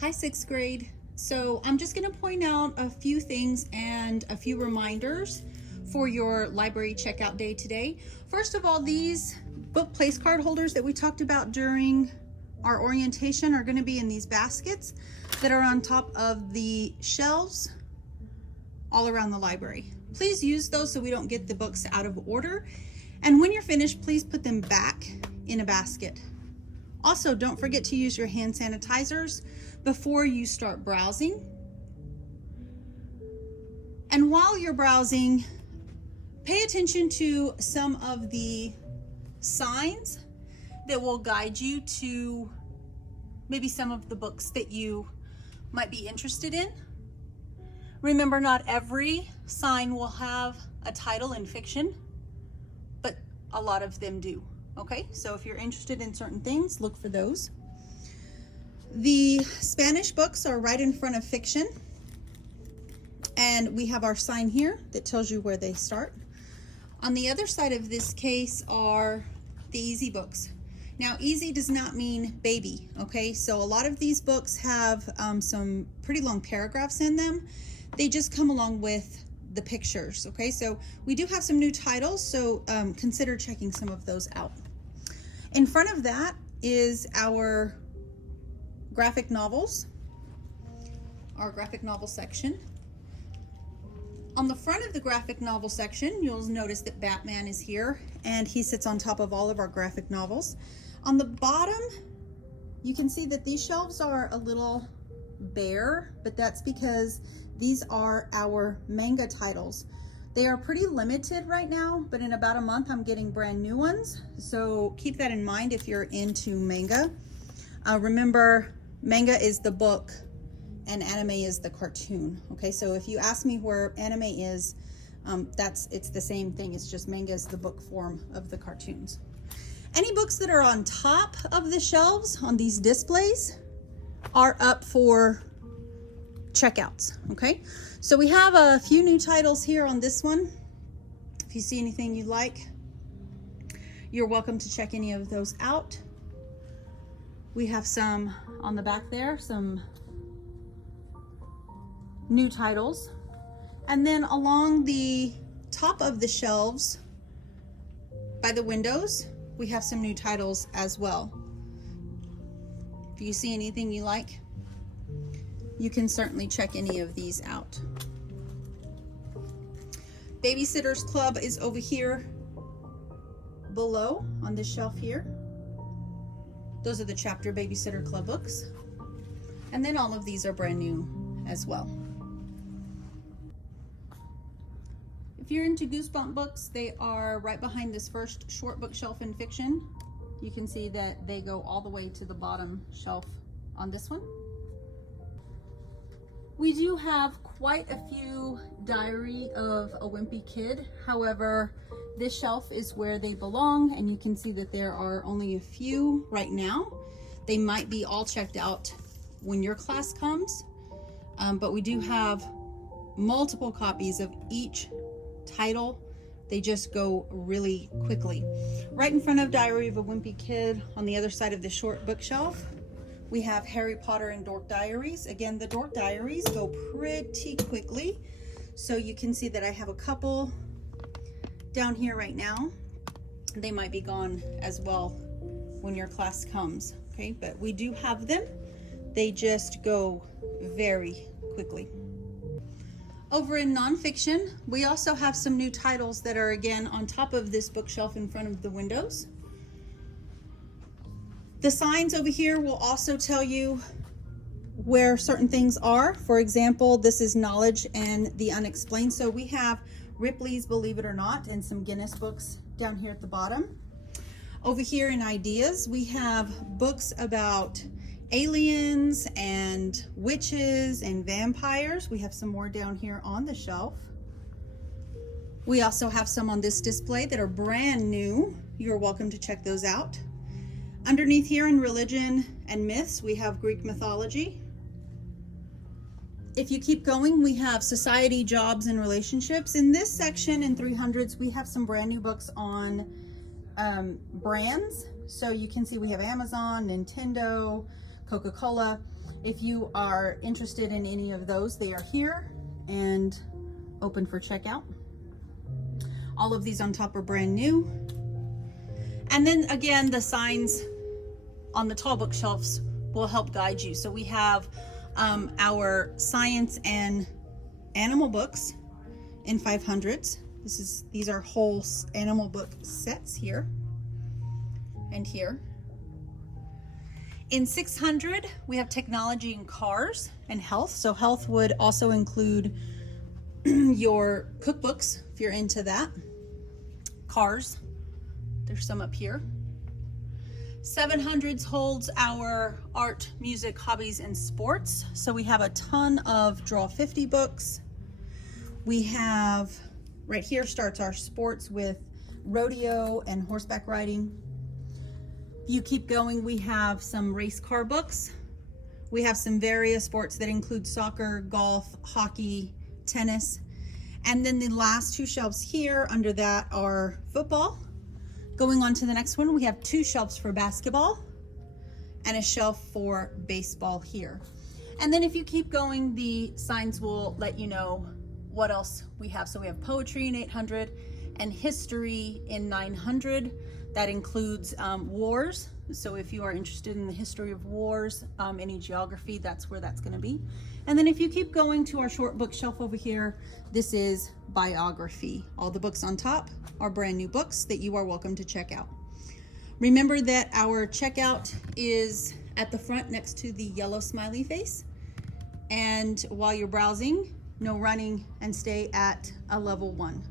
Hi, sixth grade. So I'm just going to point out a few things and a few reminders for your library checkout day today. First of all, these book place card holders that we talked about during our orientation are going to be in these baskets that are on top of the shelves all around the library. Please use those so we don't get the books out of order. And when you're finished, please put them back in a basket. Also, don't forget to use your hand sanitizers before you start browsing. And while you're browsing, pay attention to some of the signs that will guide you to maybe some of the books that you might be interested in. Remember, not every sign will have a title in fiction, but a lot of them do. Okay, so if you're interested in certain things, look for those. The Spanish books are right in front of fiction, and we have our sign here that tells you where they start. On the other side of this case are the easy books. Now, easy does not mean baby, okay? So a lot of these books have some pretty long paragraphs in them. They just come along with the pictures, okay? So we do have some new titles, so consider checking some of those out. In front of that is our graphic novels, our graphic novel section. On the front of the graphic novel section, you'll notice that Batman is here, and he sits on top of all of our graphic novels. On the bottom, you can see that these shelves are a little bare, but that's because these are our manga titles. They are pretty limited right now, but in about a month I'm getting brand new ones. So keep that in mind if you're into manga. Remember, manga is the book and anime is the cartoon. Okay, so if you ask me where anime is, it's the same thing. It's just manga is the book form of the cartoons. Any books that are on top of the shelves on these displays are up for checkouts, okay? So we have a few new titles here on this one. If you see anything you like, you're welcome to check any of those out. We have some on the back there, some new titles. And then along the top of the shelves by the windows, we have some new titles as well. If you see anything you like, you can certainly check any of these out. Babysitter's Club is over here below on this shelf here. Those are the chapter Babysitter Club books. And then all of these are brand new as well. If you're into Goosebump books, they are right behind this first short bookshelf in fiction. You can see that they go all the way to the bottom shelf on this one. We do have quite a few Diary of a Wimpy Kid. However, this shelf is where they belong, and you can see that there are only a few right now. They might be all checked out when your class comes, but we do have multiple copies of each title. They just go really quickly. Right in front of Diary of a Wimpy Kid, on the other side of the short bookshelf, we have Harry Potter and Dork Diaries. Again, the Dork Diaries go pretty quickly. So you can see that I have a couple down here right now. They might be gone as well when your class comes, okay? But we do have them. They just go very quickly. Over in nonfiction, we also have some new titles that are again on top of this bookshelf in front of the windows. The signs over here will also tell you where certain things are. For example, this is Knowledge and the Unexplained. So we have Ripley's Believe It or Not and some Guinness books down here at the bottom. Over here in Ideas, we have books about aliens and witches and vampires. We have some more down here on the shelf. We also have some on this display that are brand new. You're welcome to check those out. Underneath here in Religion and Myths, we have Greek mythology. If you keep going, we have Society, Jobs, and Relationships. In this section in 300s, we have some brand new books on brands. So you can see we have Amazon, Nintendo, Coca-Cola. If you are interested in any of those, they are here and open for checkout. All of these on top are brand new. And then again, the signs on the tall bookshelves will help guide you. So we have our science and animal books in 500s. These are whole animal book sets here and here. In 600, we have technology and cars and health. So health would also include your cookbooks if you're into that. Cars, there's some up here. 700s holds our art, music, hobbies, and sports. So we have a ton of Draw 50 books. We have, right here starts our sports with rodeo and horseback riding. You keep going, we have some race car books. We have some various sports that include soccer, golf, hockey, tennis. And then the last two shelves here under that are football. Going on to the next one, we have two shelves for basketball and a shelf for baseball here. And then if you keep going, the signs will let you know what else we have. So we have poetry in 800 and history in 900. That includes wars. So if you are interested in the history of wars, any geography, that's where that's gonna be. And then if you keep going to our short bookshelf over here, this is biography. All the books on top are brand new books that you are welcome to check out. Remember that our checkout is at the front next to the yellow smiley face. And while you're browsing, no running, and stay at a level 1.